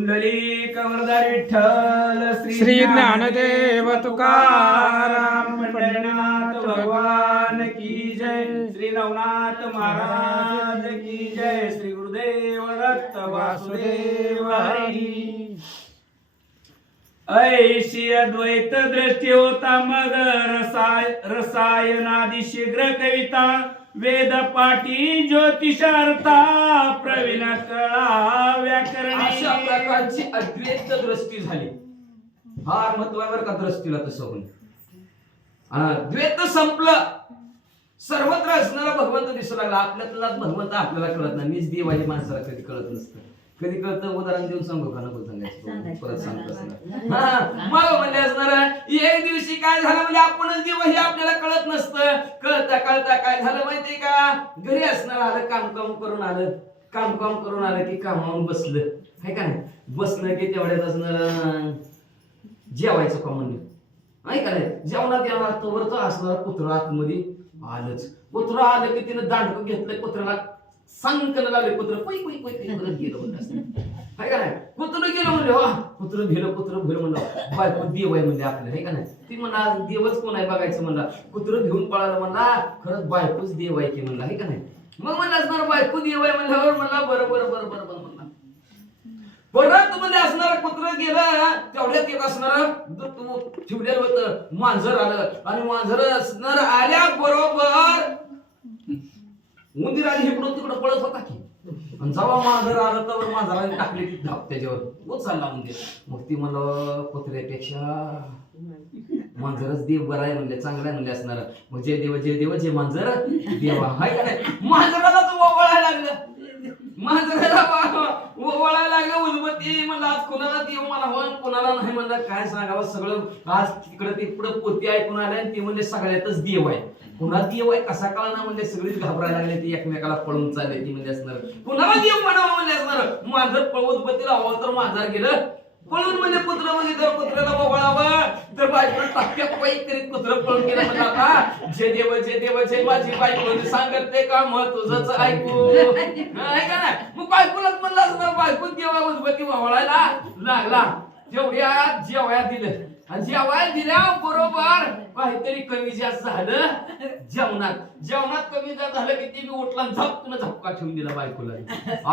पुंडलिक वरदार विठ्ठल श्री ज्ञानदेव तुकाराम पंढरीनाथ भगवान की जय, श्री नवनाथ महाराज की जय, श्री गुरुदेव दत्त वासुदेव हरी. ऐशी अद्वैत दृष्टी होता मग रसायनादी शीघ्र कविता वेद पाठी ज्योतिषार्था प्रवीण कळा व्याकरणी. अशा प्रकारची अद्वैत दृष्टी झाली. फार महत्वावर का दृष्टीला तसं होऊन द्वैत संपलं. सर्वत्र असणारा भगवंत दिसू लागला. आपल्यातलाच भगवंत आपल्याला कळत नाही. मीच देव आहे माणसाला कधी कळत नसतं. कधी कळतं उदाहरण देऊन सांगू का नको सांगायचं परत सांगत असणार. मग म्हणजे असणार एक दिवशी काय झालं म्हणजे आपणच देव हे आपल्याला कळत नसतं. कळता कळता काय झालं माहितीये का, घरी असणार आलं काम करून आलं की कामावून बसलं आहे का नाही. बसलं की तेवढ्यात असणार जेवायचं का म्हणलं आहे का नाही. जेवणात येणार तोवर असणार कुत्रा आतमध्ये आलंच. कुत्रा आलं की तिनं दांडकं घेतलं. कुत्र्याला सांगण लागले. कुत्र पै पै पै करत गेलं म्हणलं आहे का नाही. कुत्रं गेलं म्हणलं कुत्रं भेलं म्हणलं बायको देव आहे म्हणजे आपल्याला आहे का नाही. ती म्हणा देवच कोण आहे बघायचं म्हणला. कुत्रं घेऊन पळालं म्हणला खरंच बायकोच देव आहे की म्हणला आहे का नाही. मग म्हणलं असणार बायको देव आहे म्हणल्यावर म्हणला बरं म्हणला. परत म्हणजे असणार कुत्रं गेलं तेवढ्यात एक असणार ठेवलेलं होतं मांजर आलं आणि मांजर असणार आल्या बरोबर उंदीर आली इकडून तिकडं पळत होता की. आणि जेव्हा मांजर आलं तर मांजराने टाकली ती धाप त्याच्यावर चालला उंदीर. मग ती म्हणलं कुत्र्यापेक्षा मांजरच देव बरा आहे म्हणले चांगला आहे म्हणले असणार. मग जे देव जे मांजर देवा हाय का नाही. मांजराला तो ओवाळायला लागलं. ओवाळायला लागलं उजबती म्हणलं आज कोणाला देव मला हो कोणाला नाही म्हणलं. काय सांगावं सगळं आज तिकडं ते पुढं पोती ऐकून आले आणि ते म्हणले सगळ्यातच देव आहे. पुन्हा देव आहे कसा कळना म्हणजे सगळीच घाबरायला लागले. ती एकमेकाला पळून चालले ती म्हणजे असणार. पुन्हा देव म्हणावं म्हणजे असणार. मांजर पळवत बत्तीला हवं तर मांजर गेलं पळून म्हणजे कुत्र म्हणजे तर कुत्र्याला ओवाळावं तर बायको टाक्या पैक करीत कुत्र पळून गेलं म्हणजे आता जे देव जे माझी बायको सांगते का मग तुझंच ऐकू आहे का नाही. मग बायकोलाच म्हणलं असणार बायको देवा उजबती ओवाळायला लागला. जेवढ्या जेवया दिलं आणि जेवया दिल्या बरोबर काहीतरी कमी जास्त झालं जेवणात कमी जास्त झालं की ती उठला झपकन झपका ठेवून दिला बायकोला.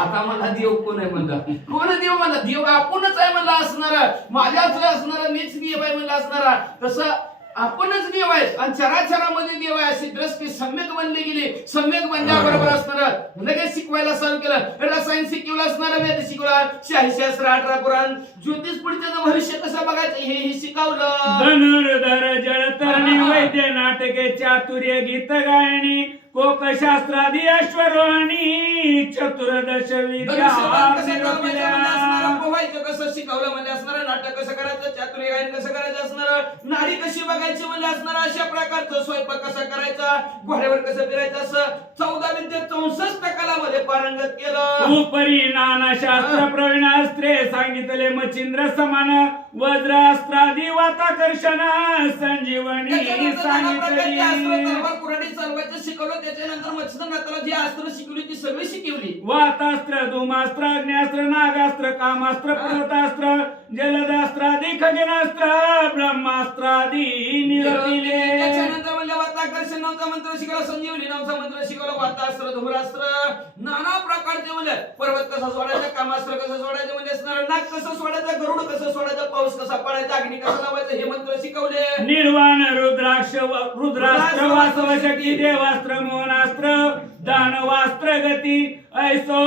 आता मला देव कोण आहे म्हणला. कोण देव म्हणला. देव आपणच आहे म्हणला असणार. माझ्याच असणार मीच देव आहे म्हणला असणार. तसं आपणच देव आहे आणि चराचरामध्ये देव आहे अशी दृष्टी सम्यक बनली गेली. सम्यक बनल्याबरोबर असणार लगेच शिकवायला चालू केलं. रसायन शिकवलं असणार वेद शिकवला 86 18 पुराण ज्योतिष पुढचं भविष्य कसं बघायचं हे शिकवलं. धनुर्धर जळतरणी वैद्य नाटके चातुर्य गीत गायनी कोकशास्त्रादी अश्वरोहणी चतुर्दश विद्या पोहायचं कसं शिकवलं म्हणजे असणार. नाटक कसं करायचं चातुर्य गायन कसं करायचं असणार. नाडी कशी बघायची म्हणजे असणार. अशा प्रकारचं स्वयंपाक कसा करायचा घोड्यावर कसं फिरायचं असं 14 विद्या 64 कलामध्ये पारंगत केलं. उपरी नाना शास्त्र प्रवीण अस्त्रे सांगितले मच्छिंद्र समान वज्रास्त्रादी वाताकर्षण संजीवनी सांगितली. कुऱ्हाडी चालवायचं शिकवलं. त्याच्यानंतर मच्छिंद्रनाथाला जी अस्त्र शिकवली ती सगळी शिकवली. वातास्त्र धूमास्त्र अग्न्यास्त्र नागास्त्र कामास्त्र पर्वतास्त्र जलदास्त्रादी खगेनास्त्र ब्रह्मास्त्रादी निरतिले. त्याच्यानंतर म्हणजे वाताकर्षण नावाचा मंत्र शिकवला. संजीवनी नावाचा मंत्र शिकवला. वातास्त्र धूम्रास्त्र नाना प्रकारचे म्हणजे पर्वत कसा सोडायचा कामास्त्र कसं सोडायचं म्हणजे असणार. नाग कसं सोडायचं गरुड कसं सोडायचं पाऊस कसा पडायचा अग्नी कसा लावायचं हे मंत्र शिकवले. निर्वाण रुद्रास्त्र वासव शक्ती देवास्त्र मोहनास्त्र दानवास्त्र गती ऐसो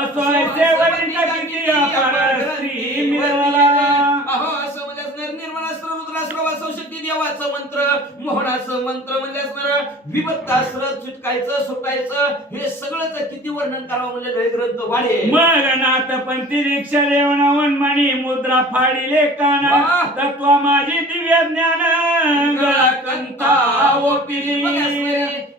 असो ऐसे वरिष्ठ किती अपार श्री मिळाला. अहो असं म्हणजे असणार. निर्वाणास्त्र रुद्रास्त्र वासव शक्ती देवाचं मंत्र मोहनाचं मंत्र म्हणजे असणार. विभक्तास्त्र चुटकायचं सुटायचं हे सगळंच किती वर्णन करावं म्हणजे लय ग्रंथ वाढे. मग नाथपंथी दीक्षा देवना वनमणी मुद्रा फाडिले काना तत्व माझी दिव्य ज्ञान कंता ओपिली.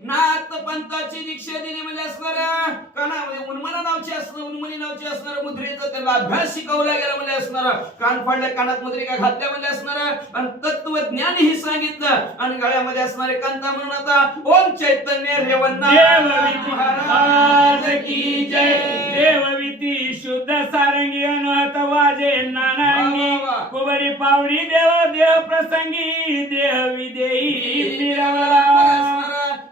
नाथ पंथाची दीक्षा दिली म्हणजे असणार. कानामध्ये उन्मना नावची असणार उन्मनी नावची असणार मुद्रेचा त्याला अभ्यास शिकवला गेला म्हणजे असणार. कान फाडल्या कानात मुद्रिका घातल्या म्हणजे असणार. आणि तत्वज्ञान ही सांगितलं. आणि गळ्यामध्ये असणारे कांता म्हणून आता ओम चैतन्य रेवन्ना महाराज की जय. देवविती शुद्ध सारंगी अनहत वाज प्रसंगी देह विदेही मिळवला.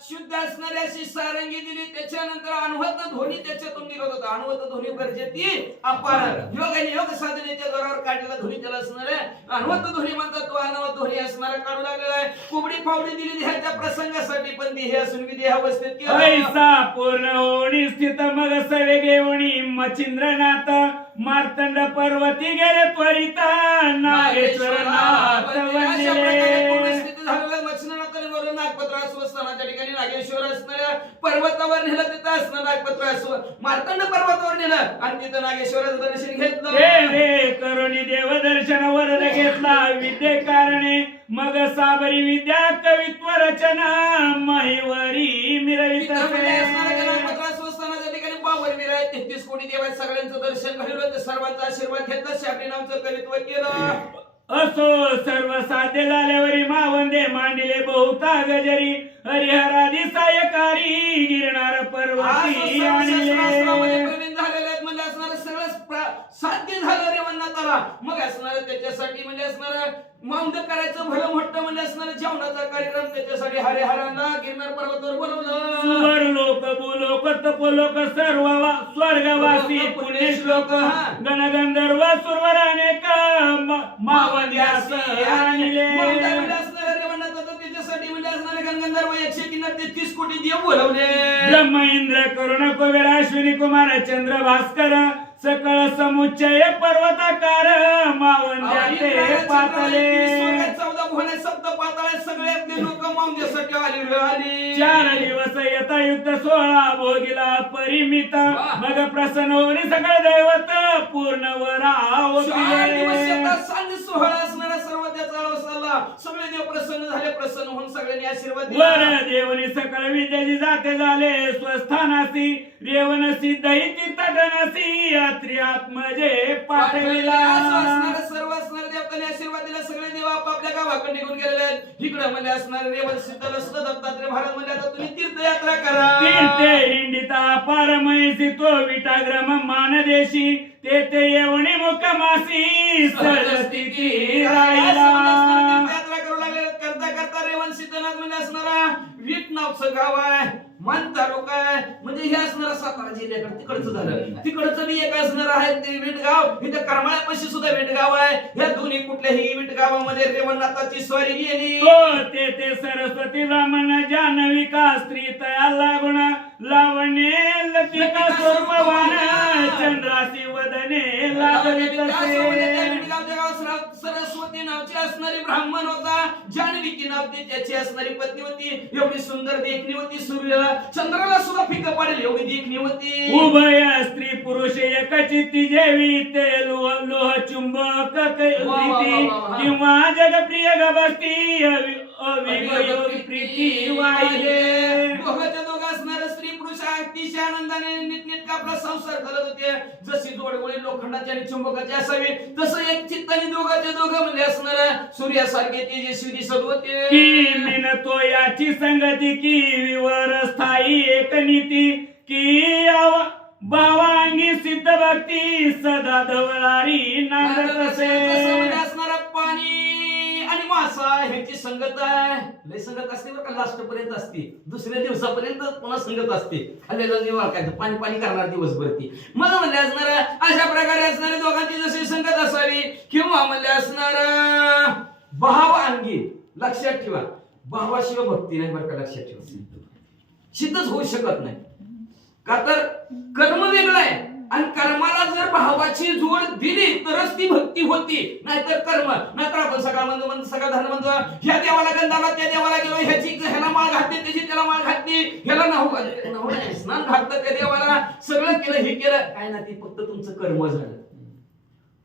शुद्ध असणारी अशी सारंगी दिली. त्याच्यानंतर अनवत ध्वनी त्याच्यातून निघत होता. अनवत ध्वनी गरजेती अपार योग आणि योग साधनेच्या जोरावर काढलेला ध्वनी त्याला असणार आहे. अनवत ध्वनी म्हणतात तो अनवत ध्वनी असणारा काढू लागलेला आहे. कुबडी फावडी दिली देहाच्या प्रसंगासाठी पण देह असून विदेह अवस्थेत केला. ऐसा पूर्ण होणी स्थित मग सवे घेऊनी मच्छिंद्रनाथ मार्तंड पर्वती गेले त्वरित नागेश्वर नाथ ठिकाणी नागेश्वर असणाऱ्या पर्वतावर नेलं. तिथं असणार नागपत्र मार्तंड पर्वतावर नेलं आणि तिथं नागेश्वराचं दर्शन घेतलं. हे करुणी देव दर्शन वरद घेतला विद्ये कारणे मग साबरी विद्या कवित्व रचना महिवरी मिरवित ठिकाणी पावर मिराय 33 कोटी देव सगळ्यांचं दर्शन घडलं. सर्वांचा आशीर्वाद घेतला. शाबरी नामचं कवित्व केलं. असो सर्व साध्य झाल्यावरी मावंदे मांडिले बहुता गजरी हरिहरादी सायकारी गिरणार पर्वती आणले. प्रवीण झालेले आहेत म्हणजे असणार सगळं साध्य झालं रे म्हणण्यात मग असणार त्याच्यासाठी म्हणजे असणार मौंद करायचं भलं मोठं म्हणजे असणार जेवणाचा कार्यक्रम त्याच्यासाठी हरिहरांना गिरणार पर्वतावर बोलवलं. सुवर लोक भूलोक तपोलोक सर्व स्वर्गवासी पुण्यश्लोक गणगंधर्व सुरवर अनेक मावंद्यास आणले. त्याच्यासाठी म्हणजे असणारे गणगंधर्व 133 कोटी देव बोलवले. ब्रह्म इंद्र करुण कुबेर अश्विनी कुमार चंद्र भास्कर सकळ समुच्चय पर्वताकार मावंद्याचे पातले. 14 भुवने सप्त पाताळे सगळे आपले लोक मावंद्यासाठी आली. 4 दिवस यथायुक्त 16 भोगिला परिमित मग प्रसन्न होणे सगळे दैवत पूर्ण वरा सांज सोहळा असणारा सर्व त्याचा अवसरला. सगळे देव प्रसन्न झाले. प्रसन्न होऊन सगळ्यांनी आशीर्वाद दिला. वर देवनी सकळ विद्याची जाते झाले स्वस्थानासी रेवन सिद्धही तीर्थटनासी अत्री आत्मजे पाठविला. सर्व असणारे देवतांनी आशीर्वाद दिला. सगळे देव आपापल्या गावाकडे निघून गेलेले आहेत. इकडे म्हणजे असणारे रेवन सिद्धला सुद्धा दत्तात्रय महाराज म्हणजे आता तुम्ही तीर्थयात्रा करा. तीर्थे हिंडिता पारमयसी तो विटाग्रम मानदेशी तेथे येवणी मुक्कामासी सहस्थिती राहिला. यात्रा करू लागले. करता करता रेवन सिद्धनाथ म्हणजे असणारा वीट नावचं गाव आहे. मन तालुका आहे म्हणजे हे असणारा सातारा जिल्ह्याकडे तिकडचं झालं. तिकडचं बी एक असणार आहे ते वीटगाव. इथं करमाळ्यापाशी सुद्धा वीटगाव आहे. ह्या दोन्ही कुठल्याही वीटगावामध्ये रेवणनाथाची स्वारी गेली. तेथे सरस्वती ब्राह्मण जान्हविका स्त्री तया लागुण लावण्ये लतिका स्वरूपवान चंद्रासी वदने लागले तसे. सरस्वती नावची असणारी ब्राह्मण होता. जान्हविकी नावची त्याची असणारी पत्नी होती. एवढी सुंदर देखणी होती. सूर्याला चंद्राला सुद्धा फिकं पडेल एवढी देखणी होती. उभय स्त्री पुरुष एकचित्ती जेवी ते लोह चुंबक किंवा जगप्रिय गबस्ती अवियोग प्रीती वाहिले. दोघांच्या दोघं असणार स्त्री पुरुष अतिशय आनंदाने नीटनेटका आपला संसार करत होते. जशी जोडगोळी लोखंडाची आणि चुंबकाची असावी तसं एक चित्ताने दोघांचे दोघं म्हणजे असणार सूर्यासारखे तेजस्वी दिसत होते. की मिनतो याची संगती की विवर स्थायी एक नीती की भावांगी सिद्ध भक्ती सदा धवळारी नांदत असे. असणारा पाणी आणि मासा ह्याची संगत आहे. लय संगत असते बरं का. लास्ट पर्यंत असते. दुसऱ्या दिवसापर्यंत पुन्हा संगत असते. खाल्लेला निवाळ काय पाणी पाणी करणार दिवसभर ती. मग म्हणले असणार अशा प्रकारे असणारे दोघांची जशी संगत असावी किंवा म्हणले असणार भाव अंगी. लक्षात ठेवा भावाशिवाय भक्ती नाही बरं का. लक्षात ठेवा सिद्धच होऊ शकत नाही. का तर कर्म वेगळं आहे आणि कर्माला जर भावाची जोड दिली तरच ती भक्ती होती. नाहीतर कर्म नाहीतर आपण सगळा म्हणतो सगळा धन म्हणतो ह्या देवाला गंधाला त्या देवाला गेलो ह्याची ह्याला माळ घातली त्याची त्याला माळ घातली ह्याला नाहू स्नान घातलं त्या देवाला सगळं केलं हे केलं काय ना ती फक्त तुमचं कर्म झालं.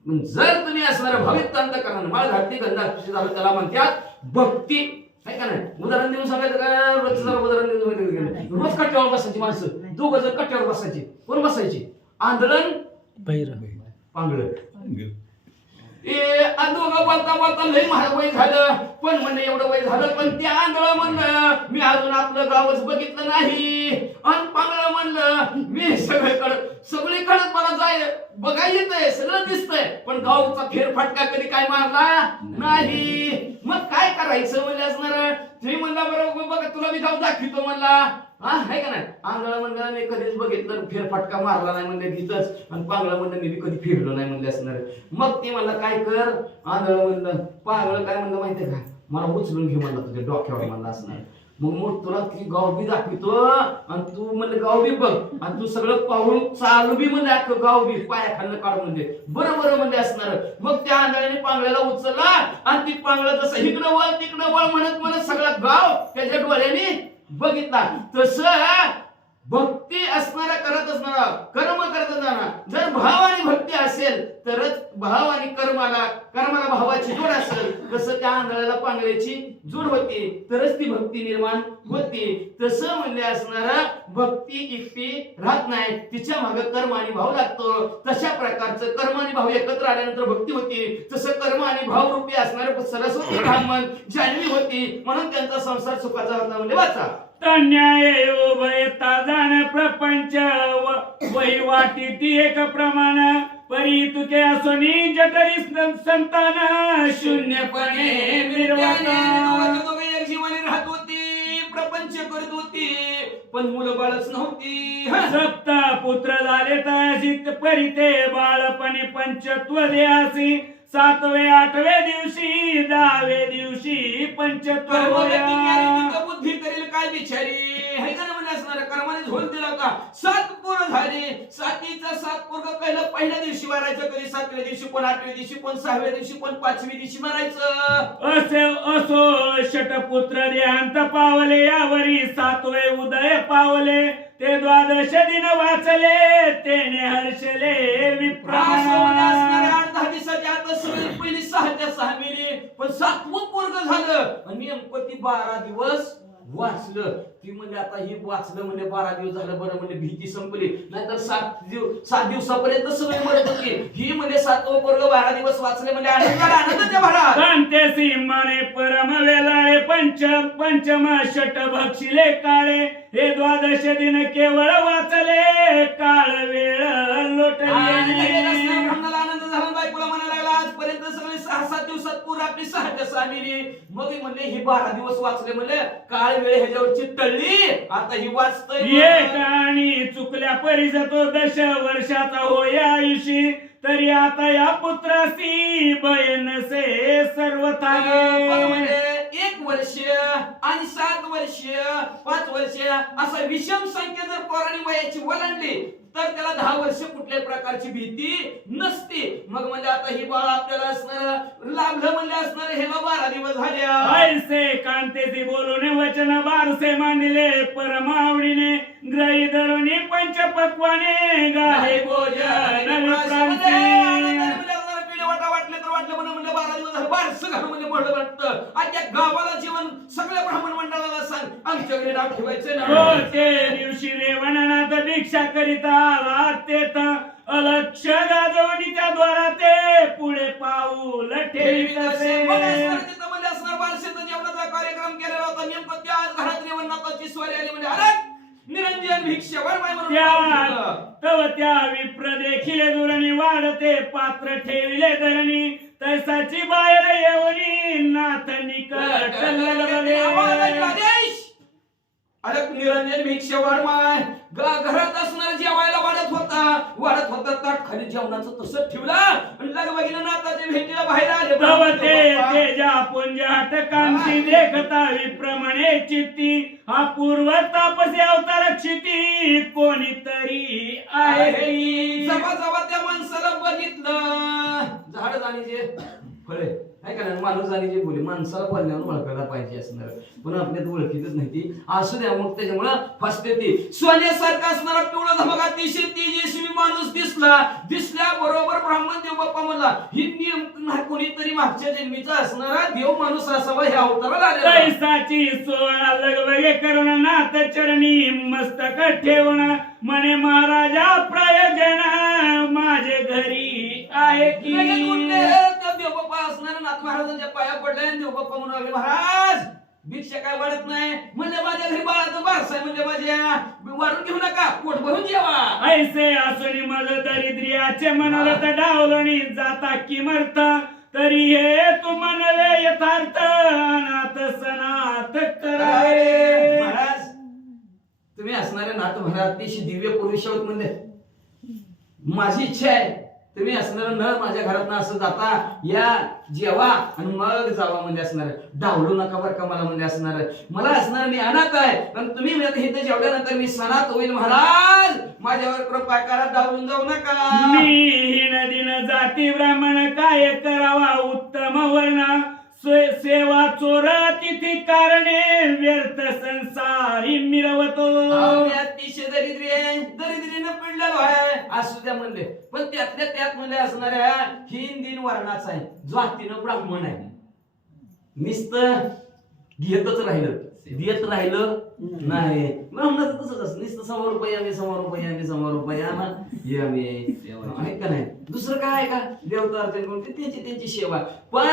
जर तुम्ही असणार भाविक अंतःकरणाने माळ घातली गंधा झालं त्याला म्हणतात भक्ती. काय का नाही उदाहरण देऊन सांगायचं काय रोजचं उदाहरण देऊन रोज कट्ट्यावर बसायची माणसं. दोघं जर कट्ट्यावर बसायची कोण बसायची आंधळण पांगळ. दोघं बोलता बोलता लय महाग वय झालं पण म्हणणं एवढं वय झालं पण त्या आंधळ म्हणलं मी अजून आपलं गावच बघितलं नाही. आणि पांगळ म्हणलं मी सगळीकडे मला जाय बघायला येतंय सगळं दिसतंय पण पण गावचा फेरफटका कधी काय मारला नाही. मग काय करायचं म्हणजे असणार. तुम्ही म्हणला बरोबर बघा तुला मी गाव दाखवतो म्हणला, हा आहे का नाही. आंधळा म्हणला मी कधीच बघितलं फेरफटका मारला नाही म्हणले तिथंच, आणि पांगळा म्हणलं मी कधी फिरलो नाही म्हणले असणार. मग ते म्हणला काय कर, आंधळा म्हणलं पांगळ काय म्हणलं माहितीये का, मला उचलून घे म्हणला तुझ्या डोक्यावर म्हणला असणार. मग तुला ती गाव बी दाखवतो आणि तू म्हणलं गाव बी बघ आणि तू सगळं पाहून चालू बी म्हणले अख्खं गाव बी पाया खाल्लं काढ म्हणजे बरोबर म्हणले असणार. मग त्या आंधळ्याने पांगळ्याला उचलला आणि ती पांगळा जसं इकडं वळ तिकडं वळ म्हणत म्हणत सगळा गाव त्याच्या डोळ्याने बघितला. तसं भक्ती असणारा करत असणारा, कर्म करत असणारा जर भाव आणि भक्ती असेल तरच भाव आणि कर्माला भावाची जोड असेल. कसं त्या आंधळ्याला पांगळ्याची जोड होती तरच ती भक्ती निर्माण होती. तसं म्हणले असणारा भक्ती एकटी राहत नाही, तिच्या मागे कर्म आणि भाव लागतो. तशा प्रकारचं कर्म आणि भाव एकत्र आल्यानंतर भक्ती होती. तसं कर्म आणि भाव रूपी असणारे सरस्वती ब्राह्मण जान्हवी होती, म्हणून त्यांचा संसार सुखाचा होता म्हणजे वाचा. तन्याय उभयता जाण प्रपंच वहिवाटी ती एक प्रमाण परी तुके असोनी जठरी संतान शून्यपणे निर्वाण. एक जीवानी राहत होती, प्रपंच करत होती, पण मुलं बाळच नव्हती. सप्त पुत्र झाले तयासी परी ते बाळपणे पंचत्व देहासी. 7वे 8वे दिवशी 10वे दिवशी पंचत्व बुद्धी करेल काय बिचारी हे का म्हणजे असणार. कर्माने झोल दिला का 7 पोरं झाली, 7चा 7 पोरग पहिलं पहिल्या दिवशी मारायचं, कधी 7व्या दिवशी, कोण 8व्या दिवशी, कोण 6व्या दिवशी, कोण 5व्या दिवशी मारायचं. असो षटपुत्र देहांत पावले यावरी 7वे उदय पावले. ते 12 दिन वाचले तेने हर्षले विप्रास. 8-10 दिवसाच्या आत पहिली 6च्या 6 महिने पण 7वं पोरग झालं आणि नेमकं ती 12 दिवस वाचलं. ती म्हणजे आता ही वाचलं म्हणजे 12 दिवस झालं बरं म्हणजे भीती संपली. नाहीतर 7 दिवसापर्यंत सगळे मरत होती. ही म्हणजे 7वं पोरग 12 दिवस वाचले म्हणजे आनंदाच्या भरात. शांतेसी मने परम वेलाळे पंचम षट भक्षिले काळे. हे 12 दिन केवळ वाचले काळ वेळ लोटले. आनंद झाला. बायकोला म्हणायला लागला आजपर्यंत सगळे 6-7 दिवसात पूर आपली 6च्या 6 मिली. मग म्हणले ही 12 दिवस वाचले म्हणजे काळ वेळ ह्याच्यावरची टळली, आता ही वाचतय. एक आणि चुकल्या परी जातो 10 वर्षाचा होय आयुषी. तरी आता या पुत्रासी बयनसे सर्वथा. 1 वर्ष आणि 7 वर्ष 5 वर्ष असा विषम संख्या जर पोरांनी वयाची ओलांडली तर त्याला 10 वर्ष कुठल्याही प्रकारची भीती नसते. मग म्हणजे आता ही बाळ आपल्याला असणार लाभलं म्हणजे असणार ह्याला 12 दिवस झाल्या. ऐसे कांतेसी बोलून वचन बारसे मांडले परम आवडीने. ग्रही धरुनी पंचपक्वाने गाहे भोजन वाटले तर वाटलं म्हणलं 12 दिवस झालं बारसं घालून म्हणजे मोठं वाटतं. आजच्या गावाला जेवण सगळ्या ब्राह्मण मंडळाला सांग आमच्याकडे नाव ठेवायचं ना. ते दिवशी रेवणनाथ भिक्षा करीता आला तेथ अलक्ष गाजवणी त्या द्वारा ते पुढे पाऊल ठेवीत असे. म्हणजे असणार बारसेचा जेवणाचा कार्यक्रम केलेला होता. नेमकं त्या घरात रेवणनाथाची स्वारी आली म्हणजे अरे निरंजन भिक्षावर तव त्या विप्र देखील दुरणी वाढते पात्र ठेविले धरणी. तैसाची बाहेर येवणी नाथ निकट अरे निरंजन भिक्षा वाढमाय घरात असणार जेवायला वाढत होता ताट खाली जेवणाचं तसंच ठेवला आणि लगबगीने नाथाच्या भेटीला बाहेर आले. तव ते तेजा पुंज हटकांती देखता विप्रमणे चित्ती. हा पूर्व तापसे अवतार क्षिती कोणीतरी आहे. जवा त्या माणसाला बघितलं झाड जाणीचे फळे आहे का माणूस आणि जे बोले माणसाला बोलण्यावर ओळखायला पाहिजे असणार पण आपल्यात ओळखीतच नाही ती. असू द्या मग त्याच्यामुळं फसते ती. सोन्यासारखा असणारा पिवळा धमाका अतिशय तेजस्वी माणूस दिसल्या बरोबर ब्राह्मण देव बाप्पा म्हणला ही नियम कोणीतरी मागच्या जन्मीचा असणारा देव माणूस असावा ह्या अवताराला आलेला. पैसाची सोळा लगबगे करून नाथ चरणी मस्तक ठेवण म्हणे महाराजा प्रयोजन माझे घरी आहे की. देव बाप्पा असणारा नाथ महाराजांच्या पाया पडले. देव बाप्पा म्हणून लागले महाराज भिक्षा काय वाढत नाही म्हणजे माझ्या घरी बाळाचं बारस आहे म्हणजे माझ्या वाढून घेऊ नका पोट भरून जेवा ऐसे असुनी मज दरिद्रियाचे मनोरथ डावलणी जाता किमर्थ तरी हे तू मनवे यथार्थ अनाथ सनात करावे. महाराज तुम्ही असणाऱ्या नातभरा अतिशय दिव्य पुरुष आहोत म्हणजे माझी इच्छा आहे तुम्ही असणार न माझ्या घरात असं जाता या जेवा आणि मग जावा म्हणजे असणार डावलू नका बरं का मला म्हणजे असणार मला असणार मी अनाथ आहे आणि तुम्ही इथे जेवल्यानंतर मी सनात होईल महाराज माझ्यावर कृपा करा डावलून जाऊ नका. मी हीन दिन जाती ब्राह्मण काय करावा उत्तम वर्ण सेवा चोर तिथी कारणे व्यर्थ संसारी मिरवतो. अतिशय दरिद्रीनं पडलेलो आहे असू द्या म्हणले पण त्यातल्या त्यात म्हणले असणाऱ्या हीन दिन वर्णाचा आहे जातीनं ब्राह्मण आहे नुसतं घेतच राहिलं देत राहिलं नाही ब्राह्मणाचं तसंच असं नुसतं 100 रुपये आम्ही 100 रुपये आम्ही 100 रुपये आम्ही आहे का नाही दुसरं काय आहे का देवता अर्चन करून त्यांची सेवा पण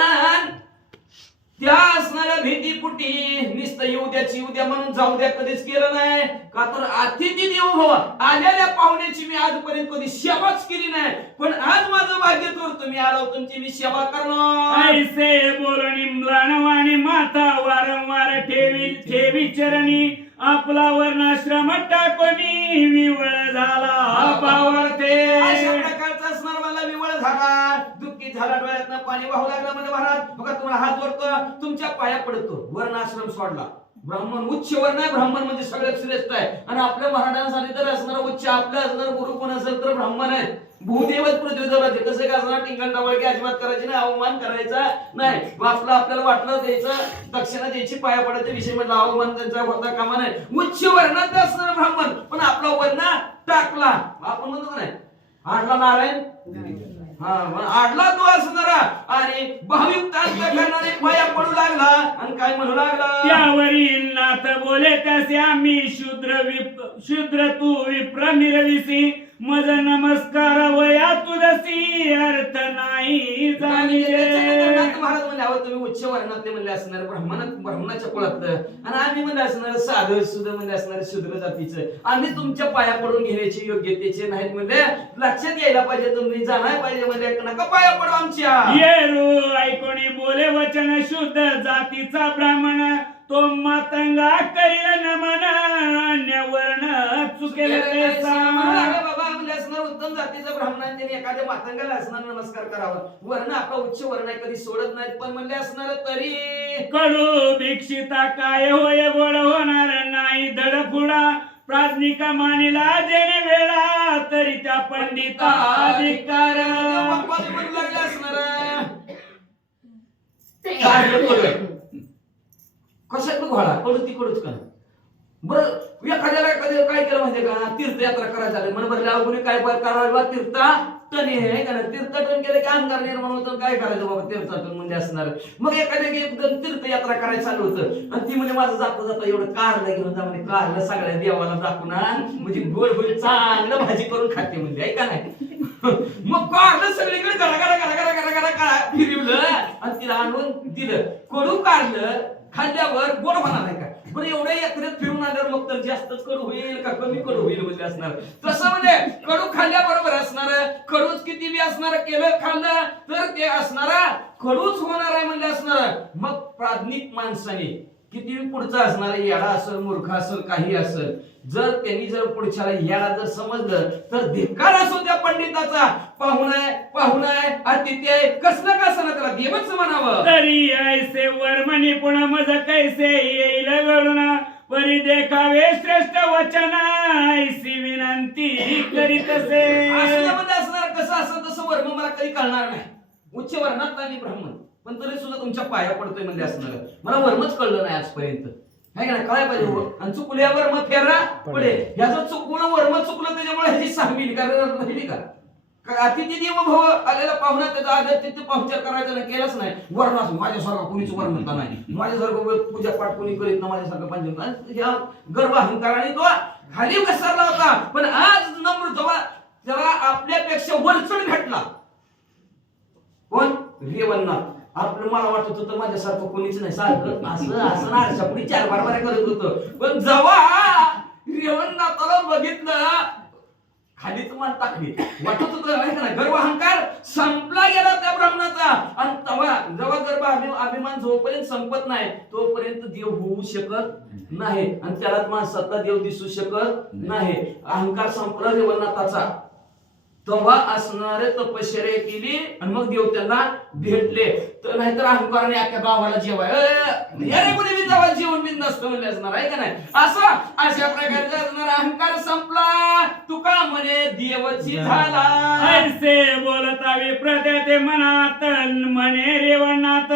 त्या असणाऱ्या भीतीपुटी नुसतं येऊ द्या म्हणून जाऊ द्या कधीच केलं नाही का तर अतिथी देव भव आलेल्या पाहुण्याची मी आजपर्यंत कधी सेवाच केली नाही पण आज माझं भाग्य तर तुम्ही आलो तुमची मी सेवा करणार. ऐसे बोलणी म्लानवाणी माता वारंवार ठेवी चरणी आपला वर्णाश्रम टाकोनी विवळ झाला पावरते. अशा प्रकारचा असणार मला विवळ झाला दुःखी झाला डोळ्यातनं पाणी वाहू लागलं म्हणजे महाराज बघा तुम्हाला हात जोडतो तुमच्या पाया पडतो वर्णाश्रम सोडला ब्राह्मण उच्च वर्ण आहे ब्राह्मण म्हणजे सगळ्यात श्रेष्ठ आहे आणि आपल्या महाराजांसाठी तर असणार उच्च आपलं असणार गुरु कोण असेल तर ब्राह्मण आहे भूदेवच पृथ्वीदेवच कसं काय असणार टिंगल टावळकी अजिबात करायची नाही अवमान करायचा नाही आपल्याला वाटलं द्यायचं दक्षिणा द्यायची पाया पडायचा विषय म्हटलं अवमान त्यांचा होता कामा नाही उच्च वर्णात असणार ब्राह्मण पण आपला वर्ण टाकला आपण म्हणतो नाही आडला नारायण आडला तो असणारा आणि भाविक करणारे पाया पडू लागला आणि काय म्हणू लागला त्यावरील नाथ बोले त्यासे आम्ही शूद्र तू विप्र मिरविसी मज नमस्कार वया तुझसी अर्थ नाही जाणीले. महाराज म्हणले अहो तुम्ही उच्च वर्णातले म्हणले असणार ब्राह्मणाच्या कुळातलं आणि आम्ही म्हणले असणार साधं सुद्धा म्हणले असणार शूद्र जातीचं आम्ही तुमच्या पाया पडून घेण्याची योग्यतेचे नाहीत म्हणजे लक्षात यायला पाहिजे तुम्ही जाणार पाहिजे म्हणजे नका पाया पडू आमच्या. येरू ऐकोणी बोले वचन शुद्ध जातीचा ब्राह्मण तो मातंगा करील नमन अन्य वर्ण चुकेल ते बाबा म्हणजे असणार उत्तम जातीचा ब्राह्मण त्यांनी एखाद्या मातंगाला असणार नमस्कार करावा वर्ण आपला उच्च वर्ण आहे कधी सोडत नाहीत पण म्हणले असणार तरी कडू भिक्षिता काय होय गोड होणार नाही धडफुडा प्राथमिक मानिला देणे वेळा तरी त्या पंडिता अधिकार लागले असणार कशात घोडा कडू ती कडूच का बरं एखाद्याला कधी काय केलं माहितीये का तीर्थयात्रा करायला झाली म्हणून बरं कोणी काय करावं तीर्थाटन आहे का तीर्थाटन केलं की अंगार निर्माण होतं काय करायचं बाबा तीर्थाटन म्हणजे असणार मग एखाद्या तीर्थयात्रा करायला चालू होतं आणि ती म्हणजे माझं जाता जाता एवढं कारलं घेऊन जा म्हणजे कारलं सगळ्या देवाला दाखवून म्हणजे गोड गोड चांगलं भाजी करून खाते म्हणजे ऐका नाही मग कारलं सगळीकडे गरा गरा गरा गरा गरा गरा गरा फिरवलं आणि तिला आणून दिलं कडू कारलं खाल्ल्यावर गोड होणार आहे का बरं एवढ्या यात्रेत फिरून आल्यावर मग तर जास्तच कडू होईल का कमी कडू होईल म्हणजे असणार तसं म्हणजे कडू खाल्ल्याबरोबर असणार कडूच किती बी असणार केलं खाल्लं तर ते असणारा कडूच होणार आहे म्हणजे असणार मग प्राज्ञिक माणसाने किती पुढचा असणार याला असेल मूर्ख असेल काही असेल जर त्यांनी जर पुढच्याला याला जर समजलं तर धिक्कार असो त्या पंडिताचा पाहुणाय अतिथी आहे कसलं का असं त्याला देवच म्हणावं तरी ऐसे वर्मणी पुन्हा मज कैसे येईल घडून परी देखावे श्रेष्ठ वचन ऐसी विनंती करीत असे असणार कसं असं तसं वर्म मला कधी कळणार नाही उच्च वर्णात आणि ब्राह्मण पण तरी सुद्धा तुमच्या पाया पडतोय म्हणजे असणार मला वर्मच कळलं नाही आजपर्यंत है का कळायला पाहिजे आणि चुकल्यावर मग फेरा पुढे ह्याचं चुकवणं वर्म चुकलं त्याच्यामुळे ह्याची सांगली राहिली का अतिथी देव भाव आलेला पाहुणा त्याचा आदर तिथे पाहुणचार करायचा नाही केलाच नाही वर्णास माझ्यासारखा कुणीच वर्णता नाही माझ्यासारखं पूजा पाठ कोणी करीत ना माझ्यासारखं पंचम ह्या गर्भ अहंकाराने तो खाली घसरला होता पण आज नम्र जेव्हा त्याला आपल्यापेक्षा वरचढ घटला कोण रेवन्नाथ आपलं मला वाटत होतं माझ्यासारखं कोणीच नाही सारखं असं असं आरशापुढे 4 बार करत होतं. पण जेव्हा रेवणनाथाला बघितलं खालीच मान टाकली वाटत होतं गर्व अहंकार संपला गेला त्या ब्राह्मणाचा. आणि तेव्हा जेव्हा गर्भ अभिमान जोपर्यंत संपत नाही तोपर्यंत देव होऊ शकत नाही आणि त्याला माणसातला देव दिसू शकत नाही. अहंकार संपला रेवणनाथाचा. तेव्हा असणारे तपश्चर्या केली आणि मग देव त्यांना भेटले. तर नाहीतर अहंकाराने अख्ख्या गावाला जेवाय कोणी बी जेव्हा जेवण बिंद असतं म्हणले असणार आहे का नाही. असं अशा प्रकारचा असणार अहंकार संपला तुका म्हणे देवची झाला. ऐसे बोलता विप्रते ते मनात म्हणे रेवणनाथ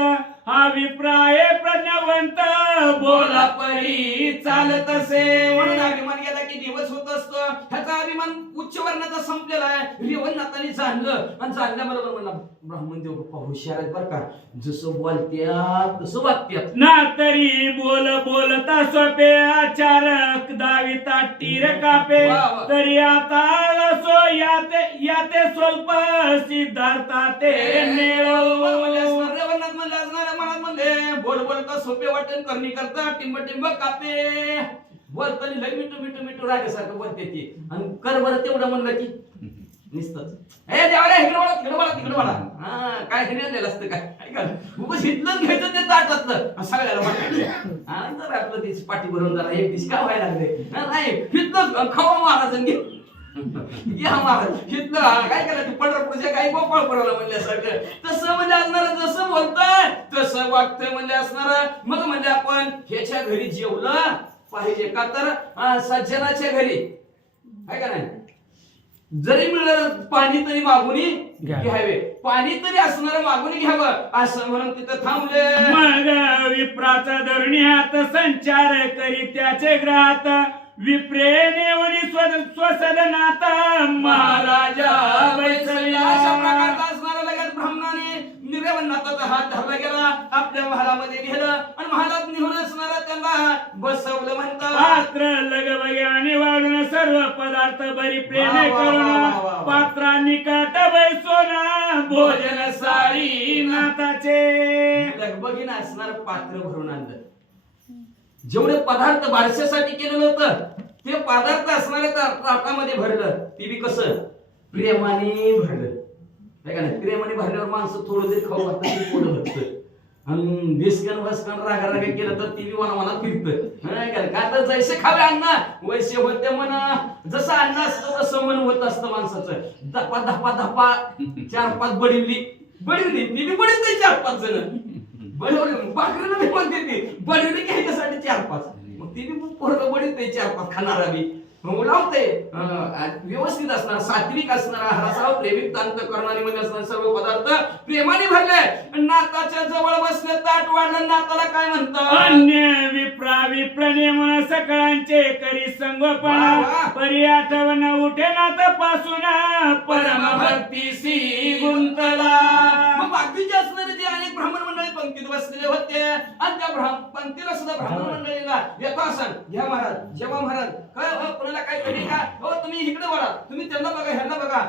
हा विप्राय प्रज्ञावंत बोला परी चालत असे. म्हणून अभिमान गेला की दिवस होत असतो. ह्याचा अभिमान उच्च वर्णाचा संपलेला आहे. रेवणनाथाने जाणलं आणि जाणल्याबरोबर म्हणला ब्राह्मण देव हुशार आहेत बरं का. जसं बोलत्यात तसं वागत्यात ना तरी बोलता सोपे आचारक दाविता टीर कापे. वा वा. तरी आता असो याते स्वल्प सिद्धार्था ते रेवणनाथ म्हणले असणार मनात म्हणले बोलता सोपे वाटेल करणी करता टिंब कापे. बोलतानी लय मिठू रागासारखं बोलते ती आणि कर बरं तेवढं म्हणलं की निसतच ए देवाला तिकडे वाला काय घेण्यात असतं काय उगाच हितलं घ्यायचं ते ताटातलं सगळ्याला वाटायचं. जर आपलं ती पाठी भरून जरा एक दिवस का व्हायला लागले नाही हितलं खावा महाराज घ्या महाराज हितलं काय केलं ते पंढरपूरच्या काही गोपाळ पडवलं म्हणल्यासारखं. तसं म्हणजे असणार जसं बोलतंय तसं वागतंय म्हणजे असणार. मग म्हणजे आपण ह्याच्या घरी जेवलं पाहिजे का तर सज्जनाच्या घरी आहे का नाही. जरी मिळालं पाणी तरी मागून घ्यावे. पाणी तरी असणार मागून घ्यावं असं म्हणून तिथं थांबले. मग विप्राचा धरण्यात संचार करी त्याचे ग्रात विप्रे नेवणी स्वसदनात महाराजा बैसला. अशा प्रकारचा असणारा लगेच ब्राह्मणाने रेवणनाथाचा हात धरला गेला आपल्या महालामध्ये गेलं आणि महालात निघून असणारा त्यांना बसवलं म्हणतात. पात्र लगबग्याने वाढून सर्व पदार्थ बरी प्रेमे करून पात्रा निकट बैसोना भोजन सारी नाथाचे. लगबगीनं असणार पात्र भरून आणलं. जेवढे पदार्थ बारशासाठी केलेलं होतं ते पदार्थ असणाऱ्या ताटामध्ये भरलं. ती बी कसं प्रेमाने भरलं का नाही. प्रेमाने भरल्यावर माणसं थोडं तरी खाऊ वाटतं पोट भरतं आणि दिसकन वसकन रागा केलं तर ती बी मनात फिरतं का तर जैसे खावे अन्न वैसे होते म्हणा. जसं अन्न असतं तसं मन होत असतं माणसाचं. धपा 4-5 बडिवली ती बी बडीच 4-5 जण बनवली पाखरेला मी म्हणते ती बडीवली घ्यायच्यासाठी 4-5 मग ती बी पोरं बडीत 4-5 खाणारा बी लावते. व्यवस्थित असणार सात्विक असणारा हरासाव प्रेमिक तांत करणारी म्हणजे असणार सर्व पदार्थ प्रेमाने भरले. नाताच्या जवळ बसले ताट वाढलं. नाताला काय म्हणतात अन्य विप्रने मन सकळांचे करी संगोपन परी आठवण उठे नाथ पासून परम भक्तीसी गुंतला. मग बाकीचे असणारे जे अनेक ब्राह्मण मंडळी पंक्तीत बसलेले होते आणि त्या पंक्तीला सुद्धा ब्राह्मण मंडळीला यथासन घ्या महाराज जेव्हा महाराज काय कोणाला काय कधी का हो तुम्ही इकडे वळा तुम्ही त्यांना बघा ह्यांना बघा